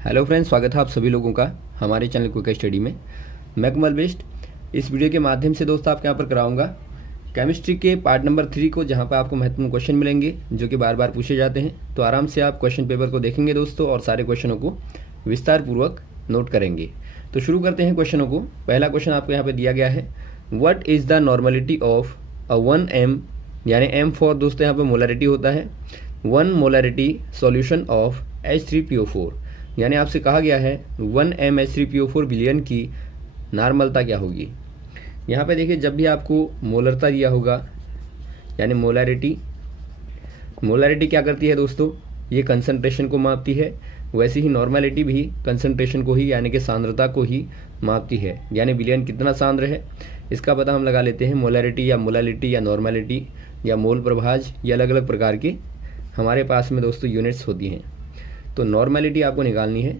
Hello friends, स्वागत है आप सभी लोगों का हमारे चैनल क्विक स्टडी में। मैं कमल बेस्ट। इस वीडियो के माध्यम से दोस्तों आपके यहाँ पर कराऊंगा केमिस्ट्री के पार्ट नंबर 3 को, जहाँ पर आपको महत्वपूर्ण क्वेश्चन मिलेंगे जो कि बार बार पूछे जाते हैं। तो आराम से आप क्वेश्चन पेपर को देखेंगे दोस्तों और सारे क्वेश्चनों को विस्तार पूर्वक नोट करेंगे। तो शुरू करते हैं क्वेश्चनों को। पहला क्वेश्चन आपको यहाँ पर दिया गया है, what is the normality of a 1m, यानी m फॉर दोस्तों यहाँ पर मोलरिटी होता है, 1 मोलरिटी सॉल्यूशन ऑफ H3PO4, यानी आपसे कहा गया है 1m H3PO4 विलयन की नॉर्मलता क्या होगी। यहाँ पे देखिए, जब भी आपको मोलरता दिया होगा यानी मोलैरिटी क्या करती है दोस्तों, ये कंसंट्रेशन को मापती है। वैसे ही नॉर्मलिटी भी कंसंट्रेशन को ही यानी कि सांद्रता को ही मापती है, यानी विलयन कितना सांद्र है इसका पता हम लगा लेते हैं। मोलैरिटी या मोलालिटी या नॉर्मलिटी या मोल प्रभाज, ये अलग अलग प्रकार के हमारे पास में दोस्तों यूनिट्स होती हैं। तो नॉर्मलिटी आपको निकालनी है।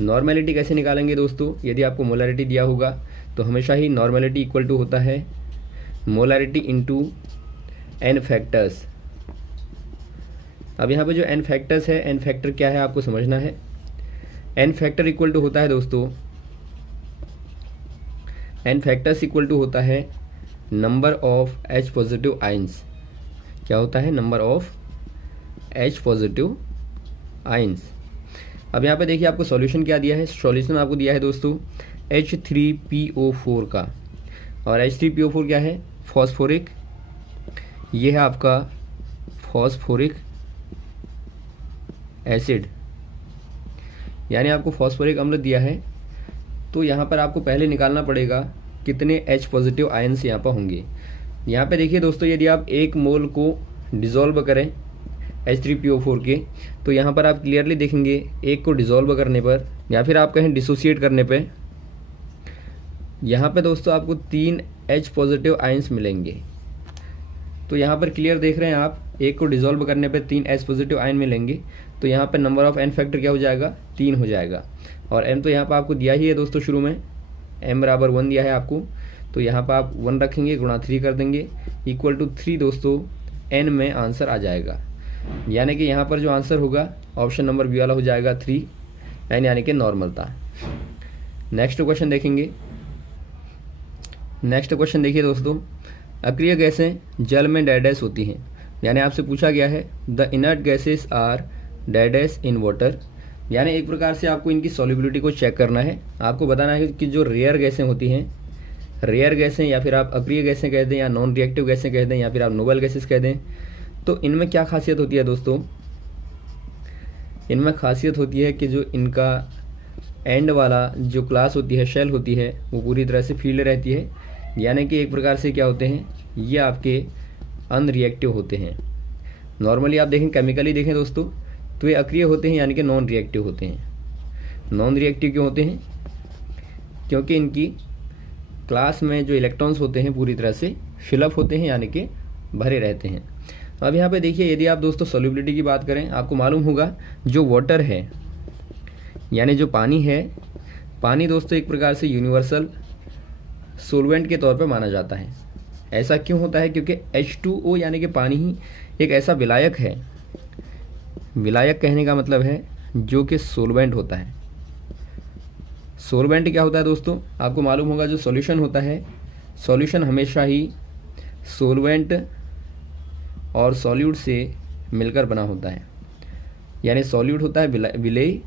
नॉर्मलिटी कैसे निकालेंगे दोस्तों, यदि आपको मोलरिटी दिया होगा तो हमेशा ही नॉर्मलिटी इक्वल टू होता है मोलरिटी इंटू एन फैक्टर्स। अब यहाँ पे जो एन फैक्टर्स है, एन फैक्टर क्या है आपको समझना है। एन फैक्टर इक्वल टू होता है दोस्तों, एन फैक्टर्स इक्वल टू होता है number of H positive ions. क्या होता है? Number of H positive ions. अब यहाँ पे देखिए आपको सॉल्यूशन क्या दिया है। सॉल्यूशन आपको दिया है दोस्तों H3PO4 का, और H3PO4 क्या है? फॉस्फोरिक। ये है आपका फॉस्फोरिक एसिड, यानी आपको फॉस्फोरिक अम्ल दिया है। तो यहाँ पर आपको पहले निकालना पड़ेगा कितने H पॉजिटिव आयंस यहाँ पर होंगे। यहाँ पे देखिए दोस्तों, यदि आप 1 मोल को डिज़ोल्व करें H3PO4 के, तो यहाँ पर आप क्लियरली देखेंगे एक को डिज़ोल्व करने पर या फिर आप कहें डिसोसिएट करने पे, यहाँ पे दोस्तों आपको 3 H पॉजिटिव आयंस मिलेंगे। तो यहाँ पर क्लियर देख रहे हैं आप, एक को डिज़ोल्व करने पे 3 H पॉजिटिव आयन मिलेंगे। तो यहाँ पर नंबर ऑफ एन फैक्टर क्या हो जाएगा? 3 हो जाएगा। और m तो यहाँ पर आपको दिया ही है दोस्तों, शुरू में m बराबर 1 दिया है आपको। तो यहाँ पर आप 1 रखेंगे, गुणा 3 कर देंगे, इक्वल टू 3 दोस्तों n में आंसर आ जाएगा। यानी कि यहाँ पर जो आंसर होगा ऑप्शन नंबर बी वाला हो जाएगा 3, यानी कि नॉर्मलता। नेक्स्ट क्वेश्चन देखेंगे। नेक्स्ट क्वेश्चन देखिए दोस्तों, अक्रिय गैसें जल में डैश होती हैं, यानी आपसे पूछा गया है the inert gases are dash in water, यानी एक प्रकार से आपको इनकी सॉल्युबिलिटी को चेक करना है। आपको बताना है कि जो रेयर गैसें होती हैं, रेयर गैसें या फिर आप अक्रिय गैसें कह दें या नॉन रिएक्टिव गैसें कह दें या फिर आप नोबल गैसेस कह दें, तो इनमें क्या खासियत होती है दोस्तों। इनमें खासियत होती है कि जो इनका एंड वाला जो क्लास होती है, शेल होती है, वो पूरी तरह से फील्ड रहती है। यानी कि एक प्रकार से क्या होते हैं, ये आपके अनरिएक्टिव होते हैं। नॉर्मली आप देखें, केमिकली देखें दोस्तों, तो ये अक्रिय होते हैं यानी कि नॉन रिएक्टिव होते हैं। नॉन रिएक्टिव क्यों होते हैं? क्योंकि इनकी क्लास में जो इलेक्ट्रॉन्स होते हैं पूरी तरह से फिलअप होते हैं, यानी कि भरे रहते हैं। अब यहाँ पे देखिए, यदि आप दोस्तों सॉल्युबिलिटी की बात करें, आपको मालूम होगा जो वाटर है यानी जो पानी है, पानी दोस्तों एक प्रकार से यूनिवर्सल सोलवेंट के तौर पर माना जाता है। ऐसा क्यों होता है? क्योंकि H2O यानी कि पानी ही एक ऐसा विलायक है। विलायक कहने का मतलब है जो कि सोलवेंट होता है। सोलवेंट क्या होता है दोस्तों? आपको मालूम होगा जो सॉल्यूशन होता है, सॉल्यूशन हमेशा ही सोलवेंट और सॉल्यूट से मिलकर बना होता है। यानी सॉल्यूट होता है विलेय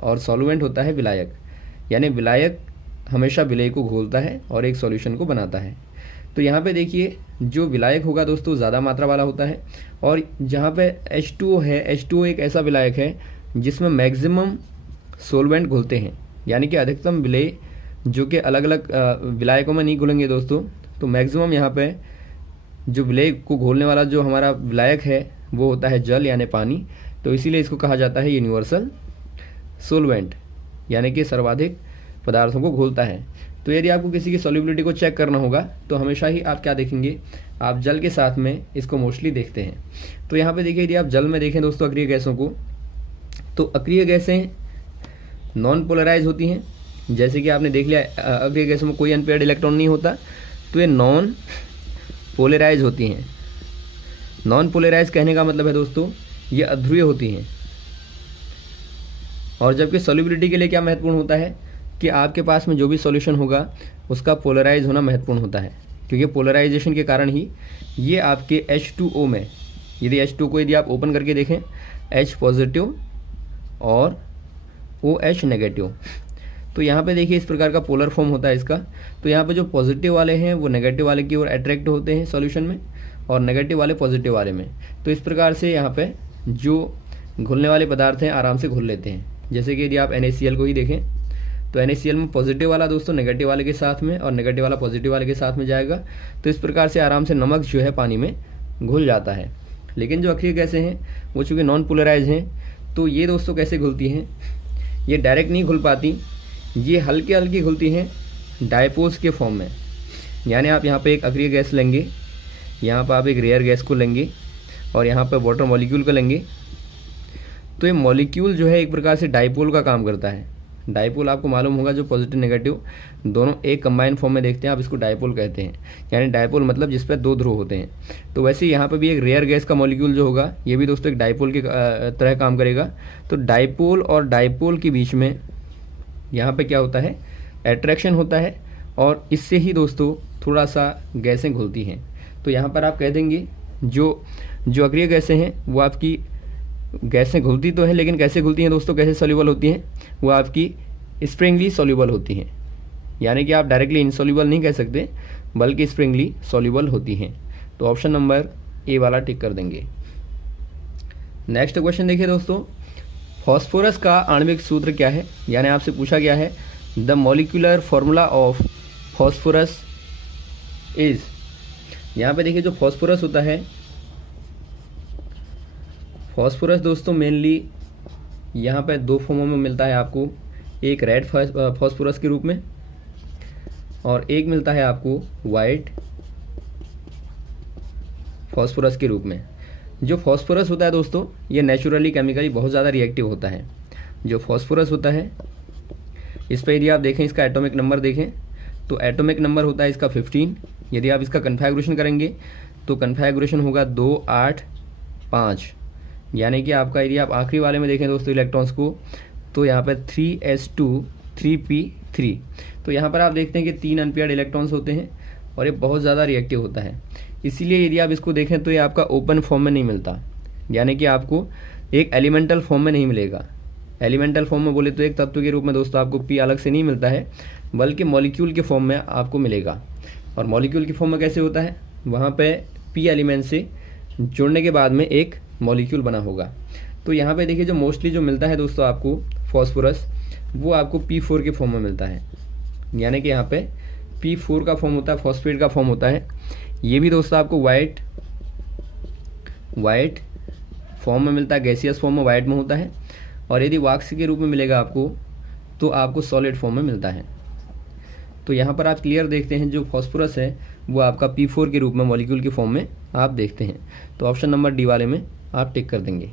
और सॉल्वेंट होता है विलायक। यानी विलायक हमेशा विलेय को घोलता है और एक सॉल्यूशन को बनाता है। तो यहाँ पे देखिए, जो विलायक होगा दोस्तों ज़्यादा मात्रा वाला होता है, और जहाँ पे H2O है, H2O एक ऐसा विलायक है जिसमें मैक्सिमम सोलवेंट घुलते हैं। यानी कि अधिकतम विलेय जो कि अलग अलग विलायकों में नहीं घुलेंगे दोस्तों, तो मैक्सिमम यहाँ पे जो विलेय को घोलने वाला जो हमारा विलायक है वो होता है जल यानी पानी। तो इसीलिए इसको कहा जाता है यूनिवर्सल सोलवेंट, यानी कि सर्वाधिक पदार्थों को घोलता है। तो यदि आपको किसी की सॉल्युबिलिटी को चेक करना होगा तो हमेशा ही आप क्या देखेंगे, आप जल के साथ में इसको मोस्टली देखते हैं। तो यहाँ पे देखिए, यदि आप जल में देखें दोस्तों अक्रिय गैसों को, तो अक्रिय गैसें नॉन पोलराइज होती हैं। जैसे कि आपने देख लिया अक्रिय गैसों में कोई अनपेयर्ड इलेक्ट्रॉन नहीं होता, तो ये नॉन पोलराइज होती हैं। नॉन पोलराइज कहने का मतलब है दोस्तों ये अध्रुवीय होती हैं। और जबकि सॉल्युबिलिटी के लिए क्या महत्वपूर्ण होता है कि आपके पास में जो भी सॉल्यूशन होगा उसका पोलराइज होना महत्वपूर्ण होता है, क्योंकि पोलराइजेशन के कारण ही ये आपके H2O में, यदि H2 को यदि आप ओपन करके देखें, H पॉजिटिव और OH नेगेटिव, तो यहाँ पे देखिए इस प्रकार का पोलर फॉर्म होता है इसका। तो यहाँ पे जो पॉजिटिव वाले हैं वो नेगेटिव वाले की ओर अट्रैक्ट होते हैं सॉल्यूशन में, और नेगेटिव वाले पॉजिटिव वाले में। तो इस प्रकार से यहाँ पे जो घुलने वाले पदार्थ हैं आराम से घुल लेते हैं। जैसे कि यदि आप NaCl को ही देखें तो NaCl में पॉजिटिव वाला दोस्तों नेगेटिव वाले के साथ में और नेगेटिव वाला पॉजिटिव वाले के साथ में जाएगा। तो इस प्रकार से आराम से नमक जो है पानी में घुल जाता है। लेकिन जो अक्रिय गैसें हैं वो चूँकि नॉन पोलराइज हैं, तो ये दोस्तों कैसे घुलती हैं, ये डायरेक्ट नहीं घुल पाती, ये हल्की हल्की घुलती हैं डायपोल्स के फॉर्म में। यानी आप यहाँ पे एक अक्रिय गैस लेंगे, यहाँ पर आप एक रेयर गैस को लेंगे और यहाँ पर वाटर मॉलिक्यूल को लेंगे, तो ये मॉलिक्यूल जो है एक प्रकार से डायपोल का काम करता है। डायपोल आपको मालूम होगा, जो पॉजिटिव नेगेटिव दोनों एक कंबाइंड फॉर्म में देखते हैं आप, इसको डायपोल कहते हैं। यानी डायपोल मतलब जिस पर दो ध्रुव होते हैं। तो वैसे यहाँ पर भी एक रेयर गैस का मॉलिक्यूल जो होगा ये भी दोस्तों एक डायपोल की तरह काम करेगा। तो डायपोल और डायपोल के बीच में यहाँ पे क्या होता है, अट्रैक्शन होता है, और इससे ही दोस्तों थोड़ा सा गैसें घुलती हैं। तो यहाँ पर आप कह देंगे जो अक्रिय गैसें हैं वो आपकी गैसें घुलती तो हैं, लेकिन कैसे घुलती हैं दोस्तों, कैसे सॉल्यूबल होती हैं, वो आपकी स्प्रिंगली सॉल्यूबल होती हैं। यानी कि आप डायरेक्टली इनसॉल्यूबल नहीं कह सकते, बल्कि स्प्रिंगली सॉल्यूबल होती हैं। तो ऑप्शन नंबर ए वाला टिक कर देंगे। नेक्स्ट क्वेश्चन देखिए दोस्तों, फॉस्फोरस का आणविक सूत्र क्या है। यानी आपसे पूछा गया है the molecular formula of phosphorus is. यहाँ पे देखिए जो फॉस्फोरस होता है, फॉस्फोरस दोस्तों मेनली यहाँ पे दो फॉर्मों में मिलता है आपको, एक रेड फॉस्फोरस के रूप में और एक मिलता है आपको वाइट फॉस्फोरस के रूप में। जो फॉस्फोरस होता है दोस्तों ये नेचुरली केमिकली बहुत ज़्यादा रिएक्टिव होता है। जो फॉस्फोरस होता है इस पर यदि आप देखें, इसका एटॉमिक नंबर देखें तो एटॉमिक नंबर होता है इसका 15। यदि आप इसका कन्फिगरेशन करेंगे तो कन्फिगरेशन होगा 2 8 5। यानी कि आपका यदि आप आखिरी वाले में देखें दोस्तों इलेक्ट्रॉन्स को, तो यहाँ पर 3s2 3p3। तो यहाँ पर आप देखते हैं कि 3 अनपेयर्ड इलेक्ट्रॉन्स होते हैं और ये बहुत ज़्यादा रिएक्टिव होता है। इसीलिए यदि आप इसको देखें तो ये आपका ओपन फॉर्म में नहीं मिलता, यानी कि आपको एक एलिमेंटल फॉर्म में नहीं मिलेगा। एलिमेंटल फॉर्म में बोले तो एक तत्व के रूप में दोस्तों आपको पी अलग से नहीं मिलता है, बल्कि मॉलिक्यूल के फॉर्म में आपको मिलेगा। और मॉलिक्यूल के फॉर्म में कैसे होता है, वहाँ पे पी एलिमेंट से जोड़ने के बाद में एक मॉलिक्यूल बना होगा। तो यहाँ पे देखिए जो मोस्टली जो मिलता है दोस्तों आपको फॉस्फोरस, वो आपको P4 के फॉर्म में मिलता है। यानी कि यहाँ पे P4 का फॉर्म होता है, फॉस्फेट का फॉर्म होता है। ये भी दोस्तों आपको वाइट फॉर्म में मिलता है, गैसियस फॉर्म में वाइट में होता है। और यदि वाक्स के रूप में मिलेगा आपको तो आपको सॉलिड फॉर्म में मिलता है। तो यहाँ पर आप क्लियर देखते हैं जो फॉस्फोरस है वो आपका P4 के रूप में मॉलिक्यूल के फॉर्म में आप देखते हैं। तो ऑप्शन नंबर डी वाले में आप टिक कर देंगे।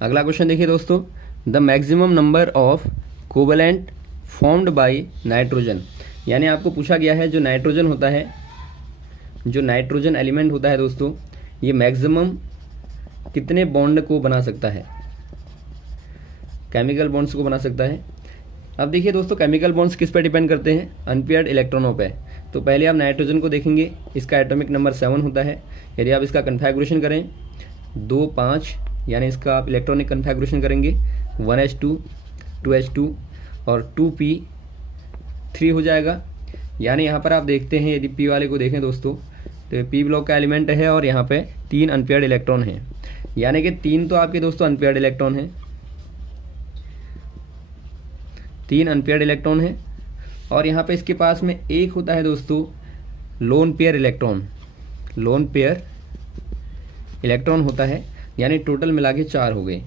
अगला क्वेश्चन देखिए दोस्तों, the maximum number of covalent formed by nitrogen. यानी आपको पूछा गया है जो नाइट्रोजन होता है, जो नाइट्रोजन एलिमेंट होता है दोस्तों, ये मैक्सिमम कितने बॉन्ड को बना सकता है, केमिकल बॉन्ड्स को बना सकता है। अब देखिए दोस्तों केमिकल बॉन्ड्स किस पर डिपेंड करते हैं, अनपेयर्ड इलेक्ट्रॉनों पे। तो पहले आप नाइट्रोजन को देखेंगे, इसका एटॉमिक नंबर 7 होता है। यदि आप इसका कन्फिगरेशन करें 2 5, यानी इसका आप इलेक्ट्रॉनिक कन्फिगरेशन करेंगे 1s2 2s2 और 2p3 हो जाएगा। यानी यहाँ पर आप देखते हैं यदि पी वाले को देखें दोस्तों तो पी ब्लॉक का एलिमेंट है और यहाँ पे 3 अनपेयर्ड इलेक्ट्रॉन हैं। यानी कि 3 तो आपके दोस्तों अनपेयर्ड इलेक्ट्रॉन हैं, 3 अनपेयर्ड इलेक्ट्रॉन हैं। और यहाँ पे इसके पास में एक होता है दोस्तों lone pair electron, lone pair electron होता है। यानी टोटल मिला के 4 हो गए।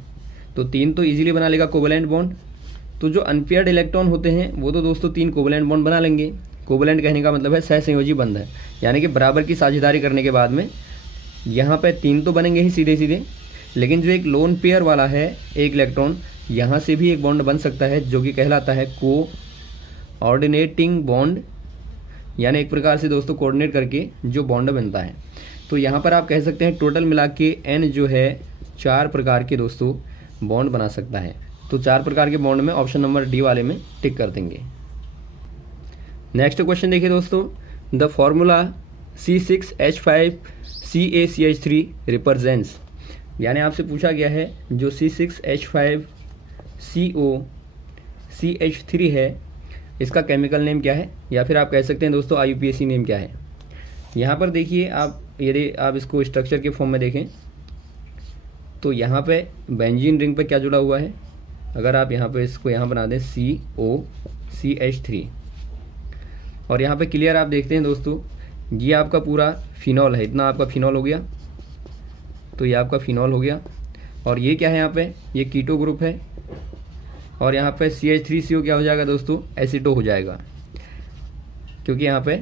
तो 3 तो इजीली बना लेगा कोवेलेंट बॉन्ड। तो जो अनपेयर्ड इलेक्ट्रॉन होते हैं वो तो दोस्तों 3 कोवेलेंट बॉन्ड बना लेंगे। कोवेलेंट कहने का मतलब है सहसंयोजी बंध है, यानी कि बराबर की साझेदारी करने के बाद में यहाँ पे 3 तो बनेंगे ही सीधे सीधे। लेकिन जो एक लोन पेयर वाला है एक इलेक्ट्रॉन, यहाँ से भी एक बॉन्ड बन सकता है जो कि कहलाता है कोऑर्डिनेटिंग बॉन्ड। यानी एक प्रकार से दोस्तों कोऑर्डिनेट करके जो बॉन्ड बनता है। तो यहाँ पर आप कह सकते हैं टोटल मिला के n जो है 4 प्रकार के दोस्तों बॉन्ड बना सकता है। तो 4 प्रकार के बॉन्ड में ऑप्शन नंबर डी वाले में टिक कर देंगे। नेक्स्ट क्वेश्चन देखिए दोस्तों, द फॉर्मूला C6H5CaCH3 रिप्रेजेंट्स, यानी आपसे पूछा गया है जो C6H5COCH3 है इसका केमिकल नेम क्या है, या फिर आप कह सकते हैं दोस्तों IUPAC नेम क्या है। यहाँ पर देखिए आप, यदि आप इसको स्ट्रक्चर के फॉर्म में देखें तो यहाँ पे बेंजीन रिंग पे क्या जुड़ा हुआ है, अगर आप यहाँ पे इसको यहाँ बना दें COCH3, और यहाँ पे क्लियर आप देखते हैं दोस्तों ये आपका पूरा फिनॉल है, इतना आपका फिनॉल हो गया, तो ये आपका फिनॉल हो गया। और ये क्या है यहाँ पे, ये कीटो ग्रुप है, और यहाँ पे CH3CO क्या हो जाएगा दोस्तों, एसिटो हो जाएगा, क्योंकि यहाँ पे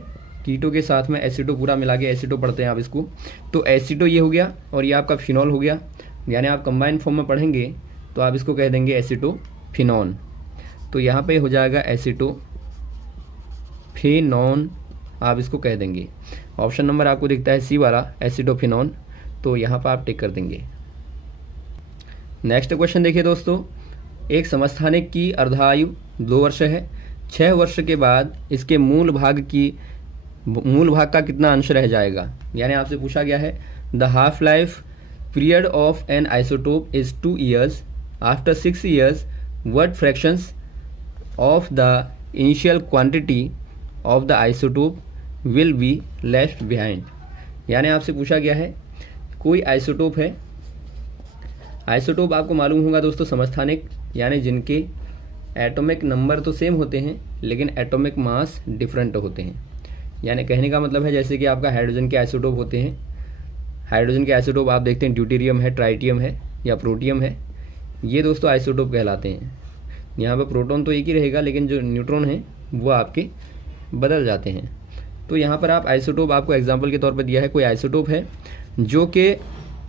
कीटो के साथ में एसिटो पूरा मिला के एसिटो पढ़ते हैं आप इसको, तो एसिटो ये हो गया और ये आपका फिनॉल हो गया। यानी आप कंबाइन फॉर्म में पढ़ेंगे तो आप इसको कह देंगे एसिटो फिनॉन, तो यहाँ पे हो जाएगा एसिटो फिनॉन, आप इसको कह देंगे। ऑप्शन नंबर आपको दिखता है सी वाला एसिडोफिनॉन, तो यहाँ पर आप टिक कर देंगे। नेक्स्ट क्वेश्चन देखिए दोस्तों, एक समस्थानिक की अर्धायु 2 वर्ष है, 6 वर्ष के बाद इसके मूल भाग का कितना अंश रह जाएगा। यानी आपसे पूछा गया है the half life period of N isotope is 2 years, after 6 years what fractions of the initial quantity of the isotope will be left behind। यानी आपसे पूछा गया है कोई आइसोटोप है, आइसोटोप आपको मालूम होगा दोस्तों समस्थानिक, यानी जिनके एटॉमिक नंबर तो सेम होते हैं लेकिन एटॉमिक मास डिफरेंट होते हैं। यानी कहने का मतलब है जैसे कि आपका हाइड्रोजन के आइसोटोप होते हैं, हाइड्रोजन के आइसोटोप आप देखते हैं ड्यूटेरियम है, ट्राइटियम है या प्रोटियम है, ये दोस्तों आइसोटोप कहलाते हैं। यहाँ पर प्रोटॉन तो एक ही रहेगा लेकिन जो न्यूट्रॉन है वो आपके बदल जाते हैं। तो यहाँ पर आप आइसोटोप आपको एग्जांपल के तौर पर दिया है, कोई आइसोटोप है जो कि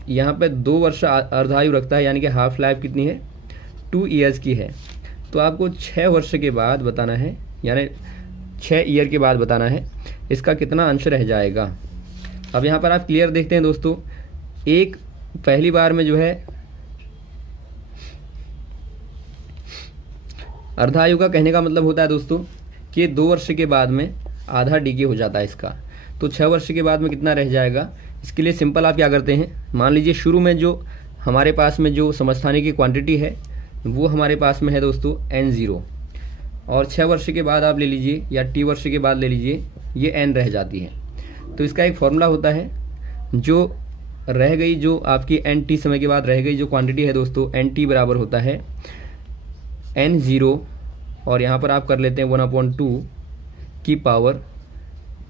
यहाँ पे 2 वर्ष अर्धायु रखता है, यानी कि हाफ लाइफ कितनी है 2 years की है, तो आपको 6 वर्ष के बाद बताना है, यानी 6 ईयर के बाद बताना है इसका कितना अंश रह जाएगा। अब यहाँ पर आप क्लियर देखते हैं दोस्तों, एक पहली बार में जो है अर्धायु का कहने का मतलब होता है दोस्तों कि 2 वर्ष के बाद में आधा डीके हो जाता है इसका, तो 6 वर्ष के बाद में कितना रह जाएगा। इसके लिए सिंपल आप क्या करते हैं, मान लीजिए शुरू में जो हमारे पास में जो समस्थानिक की क्वांटिटी है वो हमारे पास में है दोस्तों N0, और 6 वर्ष के बाद आप ले लीजिए या T वर्ष के बाद ले लीजिए ये N रह जाती है। तो इसका एक फॉर्मूला होता है, जो रह गई जो आपकी NT समय के बाद रह गई जो क्वांटिटी है दोस्तों NT बराबर होता है N0, और यहाँ पर आप कर लेते हैं 1/2 की पावर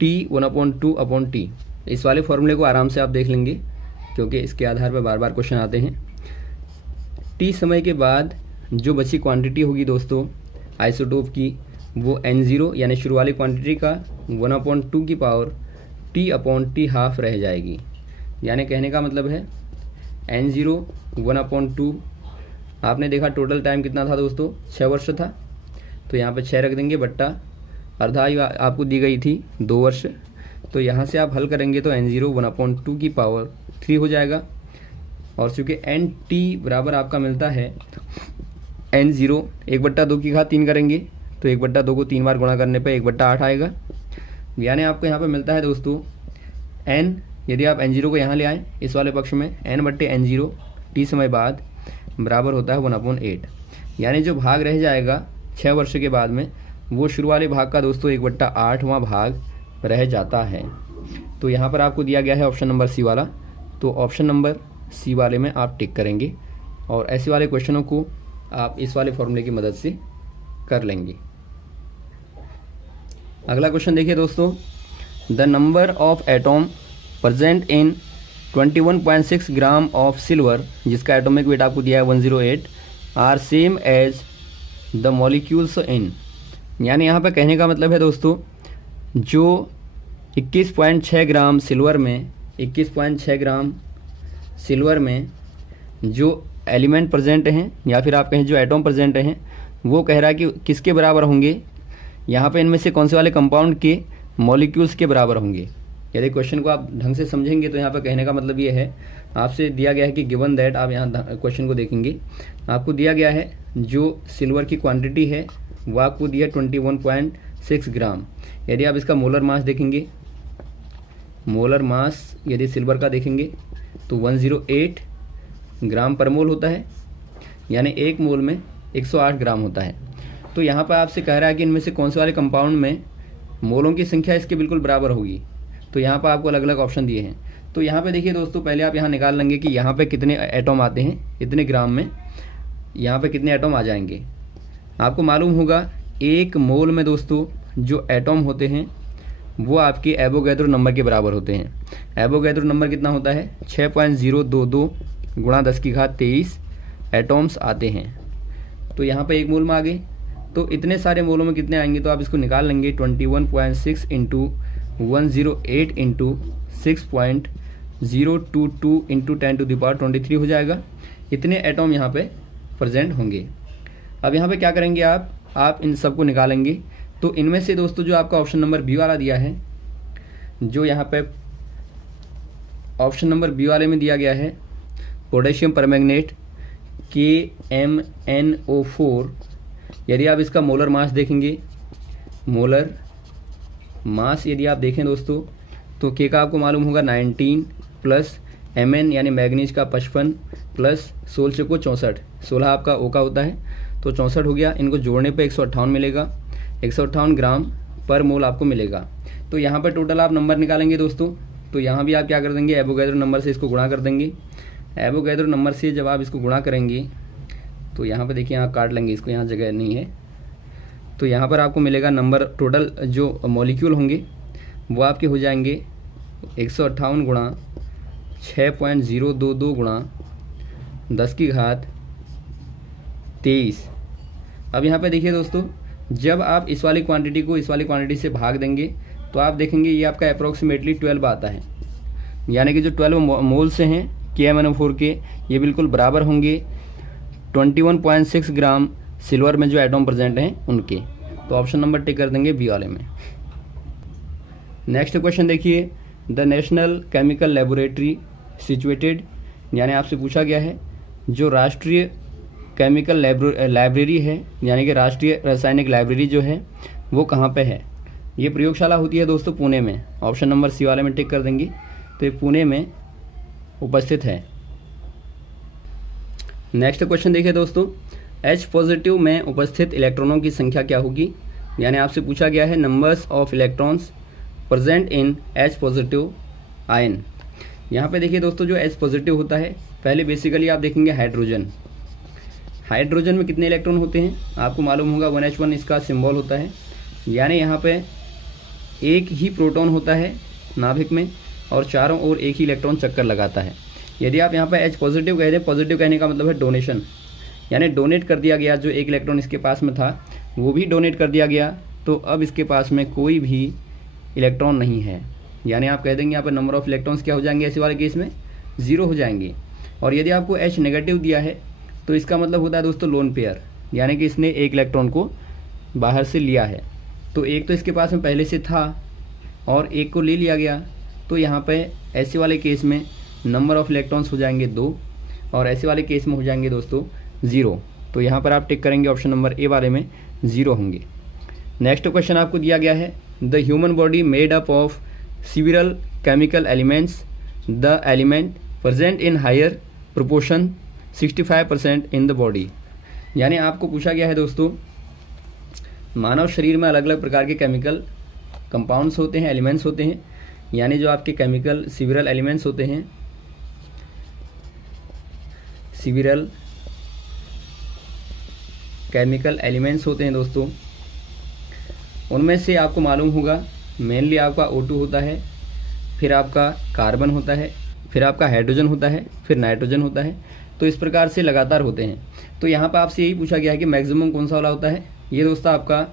T 1/2/T। इस वाले फॉर्मूले को आराम से आप देख लेंगे क्योंकि इसके आधार पर बार बार क्वेश्चन आते हैं। T समय के बाद जो बची क्वांटिटी होगी दोस्तों आइसोटोप की वो N0 यानी शुरू वाली क्वांटिटी का 1/2 की पावर T/T हाफ रह जाएगी। यानी कहने का मतलब है N0 1/2, आपने देखा टोटल टाइम कितना था दोस्तों 6 वर्ष था, तो यहाँ पे 6 रख देंगे बट्टा अर्धायु आपको दी गई थी 2 वर्ष, तो यहाँ से आप हल करेंगे तो N0 1/2 की पावर 3 हो जाएगा। और चूँकि NT बराबर आपका मिलता है N0 1/2 की घात 3 करेंगे तो 1/2 को 3 बार गुणा करने पे 1/8 आएगा। यानी आपको यहाँ पे मिलता है दोस्तों N, यदि आप N0 को यहाँ ले आएँ इस वाले पक्ष में N/N0 T समय बाद बराबर होता है 1/8। यानी जो भाग रह जाएगा 6 वर्ष के बाद में वो शुरू वाले भाग का दोस्तों 1/8वां भाग रह जाता है। तो यहाँ पर आपको दिया गया है ऑप्शन नंबर सी वाला, तो ऑप्शन नंबर सी वाले में आप टिक करेंगे और ऐसे वाले क्वेश्चनों को आप इस वाले फॉर्मूले की मदद से कर लेंगे। अगला क्वेश्चन देखिए दोस्तों, the number of atom present in 21.6 gram of silver, जिसका एटॉमिक वेट आपको दिया है 108, are same as the molecules in. यानी यहाँ पे कहने का मतलब है दोस्तों जो 21.6 ग्राम सिल्वर में 21.6 ग्राम सिल्वर में जो एलिमेंट प्रेजेंट हैं या फिर आप कहें जो एटॉम प्रेजेंट हैं वो कह रहा है कि किसके बराबर होंगे, यहाँ पे इनमें से कौन से वाले कंपाउंड के मॉलिक्यूल्स के बराबर होंगे। यदि क्वेश्चन को आप ढंग से समझेंगे तो यहाँ पर कहने का मतलब ये है आपसे दिया गया है कि गिवन दैट, आप यहाँ क्वेश्चन को देखेंगे, आपको दिया गया है जो सिल्वर की क्वांटिटी है वो आपको दिया 21.6 ग्राम। यदि आप इसका मोलर मास देखेंगे, मोलर मास यदि सिल्वर का देखेंगे तो 108 ग्राम पर मोल होता है, यानी एक मोल में 108 ग्राम होता है। तो यहाँ पर आपसे कह रहा है कि इनमें से कौन से वाले कंपाउंड में मोलों की संख्या इसके बिल्कुल बराबर होगी। तो यहाँ पर आपको अलग अलग ऑप्शन दिए हैं। तो यहाँ पे देखिए दोस्तों, पहले आप यहाँ निकाल लेंगे कि यहाँ पे कितने एटम आते हैं, इतने ग्राम में यहाँ पे कितने एटम आ जाएंगे। आपको मालूम होगा एक मोल में दोस्तों जो एटम होते हैं वो आपके एवोगैड्रो नंबर के बराबर होते हैं। एवोगैड्रो नंबर कितना होता है, 6.022 गुणा 10⁻23 एटम्स आते हैं। तो यहाँ पे एक मोल में आ गए, तो इतने सारे मोलों में कितने आएंगे, तो आप इसको निकाल लेंगे। 21.6 इंटू 108 इंटू 6.022 इंटू 10⁻23 हो जाएगा। इतने एटम यहाँ पे प्रेजेंट होंगे। अब यहाँ पे क्या करेंगे आप इन सबको निकालेंगे। तो इनमें से दोस्तों जो आपका ऑप्शन नंबर बी वाला दिया है, जो यहाँ पे ऑप्शन नंबर बी वाले में दिया गया है पोटेशियम परमैंगनेट KMnO4, यदि आप इसका मोलर मास देखेंगे, मोलर मास यदि आप देखें दोस्तों तो के का आपको मालूम होगा 19 प्लस Mn यानी मैग्नीज का 55 प्लस 16 को 64, 16 आपका ओ का होता है तो 64 हो गया। इनको जोड़ने पे 158 मिलेगा, 158 ग्राम पर मोल आपको मिलेगा। तो यहाँ पर टोटल आप नंबर निकालेंगे दोस्तों। तो यहाँ भी आप क्या कर देंगे, एवोगैड्रो नंबर से इसको गुणा कर देंगे। एवोगैड्रो नंबर से जब आप इसको गुणा करेंगे तो यहाँ पर देखिए, यहाँ काट लेंगे इसको, यहाँ जगह नहीं है। तो यहाँ पर आपको मिलेगा नंबर, टोटल जो मॉलिक्यूल होंगे वो आपके हो जाएंगे 158 गुणा 6.022 गुणा 10⁻23। अब यहाँ पे देखिए दोस्तों, जब आप इस वाली क्वांटिटी को इस वाली क्वांटिटी से भाग देंगे तो आप देखेंगे ये आपका अप्रोक्सीमेटली 12 आता है, यानी कि जो 12 मोल से हैं KMnO4 के, ये बिल्कुल बराबर होंगे 21.6 ग्राम सिल्वर में जो एटम प्रेजेंट हैं उनके। तो ऑप्शन नंबर टिक कर देंगे बी वाले में। नेक्स्ट क्वेश्चन देखिए, the national chemical laboratory situated, यानी आपसे पूछा गया है जो राष्ट्रीय केमिकल लाइब्रेरी है, यानी कि राष्ट्रीय रासायनिक लाइब्रेरी जो है वो कहाँ पे है। ये प्रयोगशाला होती है दोस्तों पुणे में। ऑप्शन नंबर सी वाले में टिक कर देंगे। तो ये पुणे में उपस्थित है। नेक्स्ट क्वेश्चन देखिए दोस्तों, H पॉजिटिव में उपस्थित इलेक्ट्रॉनों की संख्या क्या होगी। यानी आपसे पूछा गया है numbers of electrons present in H positive ion. यहाँ पे देखिए दोस्तों, जो H पॉजिटिव होता है, पहले बेसिकली आप देखेंगे हाइड्रोजन। हाइड्रोजन में कितने इलेक्ट्रॉन होते हैं, आपको मालूम होगा 1H1 इसका सिंबल होता है, यानी यहाँ पे एक ही प्रोटॉन होता है नाभिक में और चारों ओर एक ही इलेक्ट्रॉन चक्कर लगाता है। यदि आप यहाँ पे H पॉजिटिव कह दें, पॉजिटिव कहने का मतलब है डोनेशन, यानी डोनेट कर दिया गया, जो एक इलेक्ट्रॉन इसके पास में था वो भी डोनेट कर दिया गया, तो अब इसके पास में कोई भी इलेक्ट्रॉन नहीं है। यानी आप कह देंगे यहाँ पर नंबर ऑफ इलेक्ट्रॉन्स क्या हो जाएंगे, ऐसे वाले केस में 0 हो जाएंगे। और यदि आपको H नेगेटिव दिया है तो इसका मतलब होता है दोस्तों लोन पेयर, यानी कि इसने एक इलेक्ट्रॉन को बाहर से लिया है। तो एक तो इसके पास में पहले से था और एक को ले लिया गया, तो यहाँ पे ऐसे वाले केस में नंबर ऑफ इलेक्ट्रॉन्स हो जाएंगे 2 और ऐसे वाले केस में हो जाएंगे दोस्तों 0। तो यहाँ पर आप टिक करेंगे ऑप्शन नंबर ए वाले में 0 होंगे। नेक्स्ट क्वेश्चन आपको दिया गया है, the human body made up of several chemical elements, the element present in higher proportion 65% in the body। यानी आपको पूछा गया है दोस्तों, मानव शरीर में अलग अलग प्रकार के केमिकल कंपाउंड्स होते हैं, एलिमेंट्स होते हैं, यानी जो आपके केमिकल सिविरल एलिमेंट्स होते हैं, सिविरल केमिकल एलिमेंट्स होते हैं दोस्तों, उनमें से आपको मालूम होगा मेनली आपका O2 होता है, फिर आपका कार्बन होता है, फिर आपका हाइड्रोजन होता है, फिर नाइट्रोजन होता है। तो इस प्रकार से लगातार होते हैं। तो यहाँ पर आपसे यही पूछा गया है कि मैक्सिमम कौन सा वाला होता है। ये दोस्तों आपका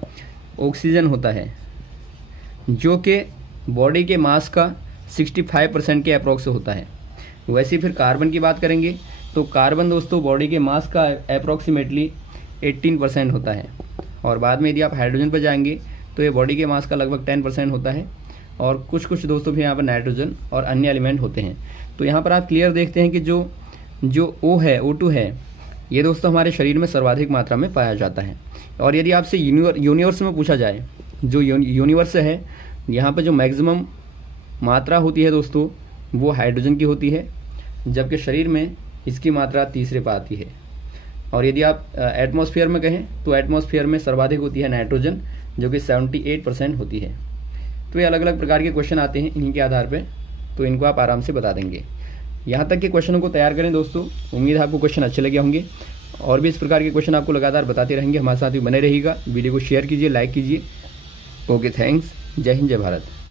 ऑक्सीजन होता है, जो कि बॉडी के मास का 65% के अप्रॉक्स होता है। वैसे फिर कार्बन की बात करेंगे तो कार्बन दोस्तों बॉडी के मास का अप्रॉक्सीमेटली 18% होता है। और बाद में यदि आप हाइड्रोजन पर जाएंगे तो ये बॉडी के मास का लगभग 10% होता है। और कुछ कुछ दोस्तों भी यहाँ पर नाइट्रोजन और अन्य एलिमेंट होते हैं। तो यहाँ पर आप क्लियर देखते हैं कि जो O है, O2 है, ये दोस्तों हमारे शरीर में सर्वाधिक मात्रा में पाया जाता है। और यदि आपसे यूनिवर्स में पूछा जाए, जो यूनिवर्स है, यहाँ पर जो मैक्सिमम मात्रा होती है दोस्तों वो हाइड्रोजन की होती है, जबकि शरीर में इसकी मात्रा तीसरे पर आती है। और यदि आप एटमॉस्फेयर में कहें तो एटमॉस्फेयर में सर्वाधिक होती है नाइट्रोजन, जो कि 78% होती है। तो ये अलग अलग प्रकार के क्वेश्चन आते हैं इन्हीं के आधार पे, तो इनको आप आराम से बता देंगे। यहाँ तक के क्वेश्चनों को तैयार करें दोस्तों। उम्मीद है आपको क्वेश्चन अच्छे लगे होंगे, और भी इस प्रकार के क्वेश्चन आपको लगातार बताते रहेंगे। हमारे साथ भी बने रहिएगा। वीडियो को शेयर कीजिए, लाइक कीजिए। Okay, thanks. जय हिंद, जय भारत।